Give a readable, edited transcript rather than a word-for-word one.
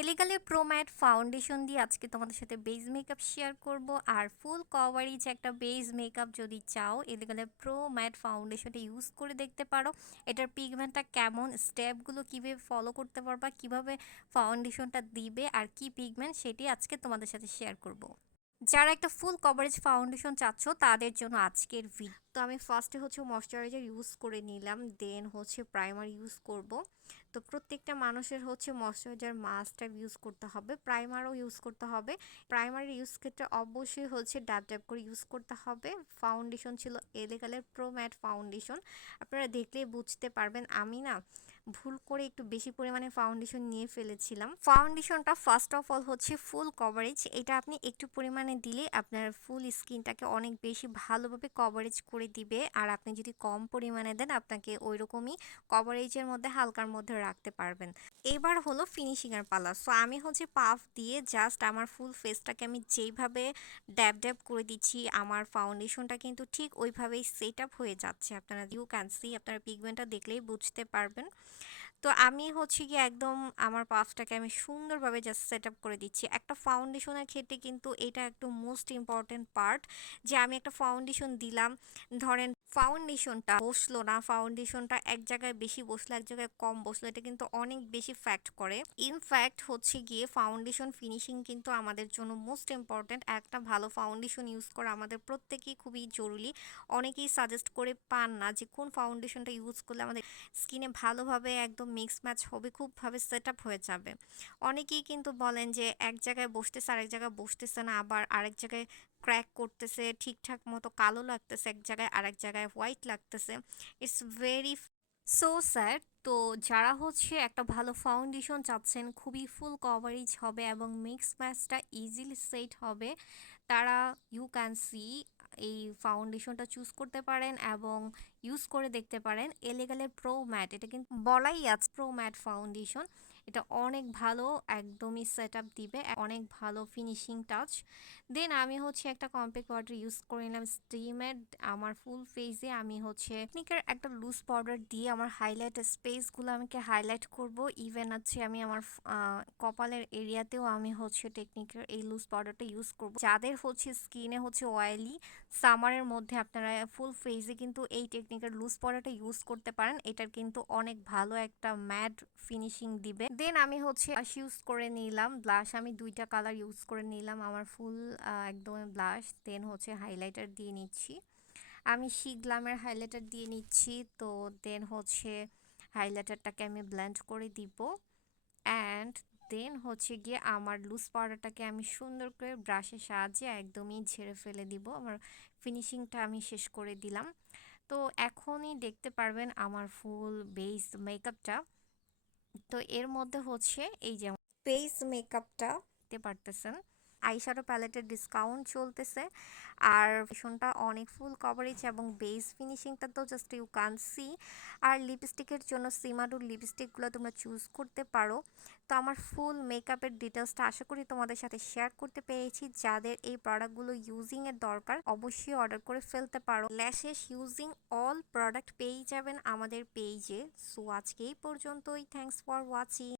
এলিগালের pro mat foundation দিয়ে আজকে তোমাদের সাথে বেস মেকআপ শেয়ার করব। আর ফুল কভারেজ একটা বেস মেকআপ যদি চাও, এলিগালের প্রো ম্যাট ফাউন্ডেশনটা ইউজ করে দেখতে পারো। এটার পিগমেন্টটা কেমন, স্টেপগুলো কীভাবে ফলো করতে পারবা, কিভাবে ফাউন্ডেশনটা দিবে আর কি পিগমেন্ট, সেটি আজকে তোমাদের সাথে শেয়ার করব। যারা একটা ফুল কভারেজ ফাউন্ডেশন চাচ্ছ তাদের জন্য আজকের ভিডিও। তো আমি ফার্স্টে হচ্ছে ময়শ্চারাইজার ইউজ করে নিলাম, দেন হচ্ছে প্রাইমার ইউজ করব। তো প্রত্যেকটা মানুষের হচ্ছে ময়শ্চারাইজার মাস্ট ইউজ করতে হবে, প্রাইমারও ইউজ করতে হবে। প্রাইমারের ইউজ ক্ষেত্রে অবশ্যই হচ্ছে ড্যাব ড্যাব করে ইউজ করতে হবে। ফাউন্ডেশন ছিল এলিগালের প্রো ম্যাট ফাউন্ডেশন, আপনারা দেখলেই বুঝতে পারবেন। আমি না ভুল করে একটু বেশি পরিমাণে ফাউন্ডেশন নিয়ে ফেলেছিলাম। ফাউন্ডেশনটা ফার্স্ট অফ অল হচ্ছে ফুল কভারেজ, এটা আপনি একটু পরিমাণে দিলে আপনার ফুল স্কিনটাকে অনেক বেশি ভালোভাবে কভারেজ করে দিবে। আর আপনি যদি কম পরিমাণে দেন আপনাকে ওই রকমই কভারেজের মধ্যে হালকার মধ্যে রাখতে পারবেন। এবার হলো ফিনিশিংয়ের পালা। সো আমি হচ্ছে পাফ দিয়ে জাস্ট আমার ফুল ফেসটাকে আমি যেইভাবে ড্যাব ড্যাব করে দিচ্ছি, আমার ফাউন্ডেশনটা কিন্তু ঠিক ওইভাবেই সেট আপ হয়ে যাচ্ছে। আপনারা ইউ ক্যান সি, আপনারা পিগমেন্টটা দেখলেই বুঝতে পারবেন। তো আমি হচ্ছে গিয়ে একদম আমার পাফটাকে আমি সুন্দরভাবে জাস্ট সেট আপ করে দিচ্ছি। একটা ফাউন্ডেশনের ক্ষেত্রে কিন্তু এটা একটু মোস্ট ইম্পর্টেন্ট পার্ট, যে আমি একটা ফাউন্ডেশন দিলাম, ধরেন ফাউন্ডেশনটা বসলো না, ফাউন্ডেশনটা এক জায়গায় বেশি বসলো এক জায়গায় কম বসলো, এটা কিন্তু অনেক বেশি ফ্যাক্ট করে। ইনফ্যাক্ট হচ্ছে গিয়ে ফাউন্ডেশন ফিনিশিং কিন্তু আমাদের জন্য মোস্ট ইম্পর্টেন্ট। একটা ভালো ফাউন্ডেশন ইউজ করা আমাদের প্রত্যেকেই খুবই জরুরি। অনেকেই সাজেস্ট করে পান না যে কোন ফাউন্ডেশনটা ইউজ করলে আমাদের স্কিনে ভালোভাবে একদম মিক্স ম্যাচ হবে, খুবভাবে সেট আপ হয়ে যাবে। অনেকেই কিন্তু বলেন যে এক জায়গায় বসতেছে আরেক জায়গায় বসতেছে না, আবার আরেক জায়গায় ক্র্যাক করতেছে, ঠিকঠাক মতো কালো লাগতেছে এক জায়গায়, আরেক জায়গায় হোয়াইট লাগতেছে। It's very so sad. তো যারা হচ্ছে একটা ভালো ফাউন্ডেশন চাচ্ছেন, খুবই ফুল কভারেজ হবে এবং মিক্স ম্যাচটা ইজিলি সেট হবে, তারা ইউ ক্যান সি এই ফাউন্ডেশনটা চুজ করতে পারেন এবং ইউজ করে দেখতে পারেন। এলিগালের প্রো ম্যাট, এটা কিন্তু বলাই আছে প্রো ম্যাট ফাউন্ডেশন। এটা অনেক ভালো, একদমই সেট আপ দিবে, অনেক ভালো ফিনিশিং টাচ। দেন আমি হচ্ছে একটা কম্প্যাক্ট পাউডার ইউজ করে নিলাম স্টিমের। আমার ফুল ফেসে আমি হচ্ছে টেকনিকের একটা লুজ পাউডার দিয়ে আমার হাইলাইট স্পেসগুলো আমাকে হাইলাইট করব। ইভেন আছে আমি আমার কপালের এরিয়াতেও আমি হচ্ছে টেকনিকের এই লুজ পাউডারটা ইউজ করব। যাদের হচ্ছে স্কিনে হচ্ছে অয়েলি, সামারের মধ্যে আপনারা ফুল ফেসে কিন্তু এই টেকনিকের লুজ পাউডারটা ইউজ করতে পারেন। এটার কিন্তু অনেক ভালো একটা ম্যাট ফিনিশিং দিবে। দেন আমি হচ্ছে ব্লাশ ইউজ করে নিলাম। ব্লাশ আমি দুইটা কালার ইউজ করে নিলাম, আমার ফুল একদম ব্লাশ। দেন হচ্ছে হাইলাইটার দিয়ে নিচ্ছি, আমি শিগ্লামের হাইলাইটার দিয়ে নিচ্ছি। তো দেন হচ্ছে হাইলাইটারটাকে আমি ব্লেন্ড করে দিব অ্যান্ড দেন হচ্ছে গিয়ে আমার লুজ পাউডারটাকে আমি সুন্দর করে ব্রাশের সাহায্যে একদমই ঝেড়ে ফেলে দিব। আমার ফিনিশিংটা আমি শেষ করে দিলাম। তো এখনই দেখতে পারবেন আমার ফুল বেস মেকআপটা। তো এর মধ্যে হচ্ছে এই যে বেস মেকআপটা দেখতে পারতেছেন, আইশ্যাডো প্যালেটের ডিসকাউন্ট চলতেছে। আর ভীষণটা অনেক ফুল কভারেজ এবং বেস ফিনিশিংটা তো জাস্ট ইউ ক্যান সি। আর লিপস্টিকের জন্য সিমাডুর লিপস্টিকগুলো তোমরা চুজ করতে পারো। তো আমার ফুল মেকআপের ডিটেলসটা আশা করি তোমাদের সাথে শেয়ার করতে পেরেছি। যাদের এই প্রোডাক্টগুলো ইউজিংয়ের দরকার অবশ্যই অর্ডার করে ফেলতে পারো। ল্যাশেস ইউজিং অল প্রোডাক্ট পেয়ে যাবেন আমাদের পেজে। সো আজকে এই পর্যন্তই, থ্যাংকস ফর ওয়াচিং।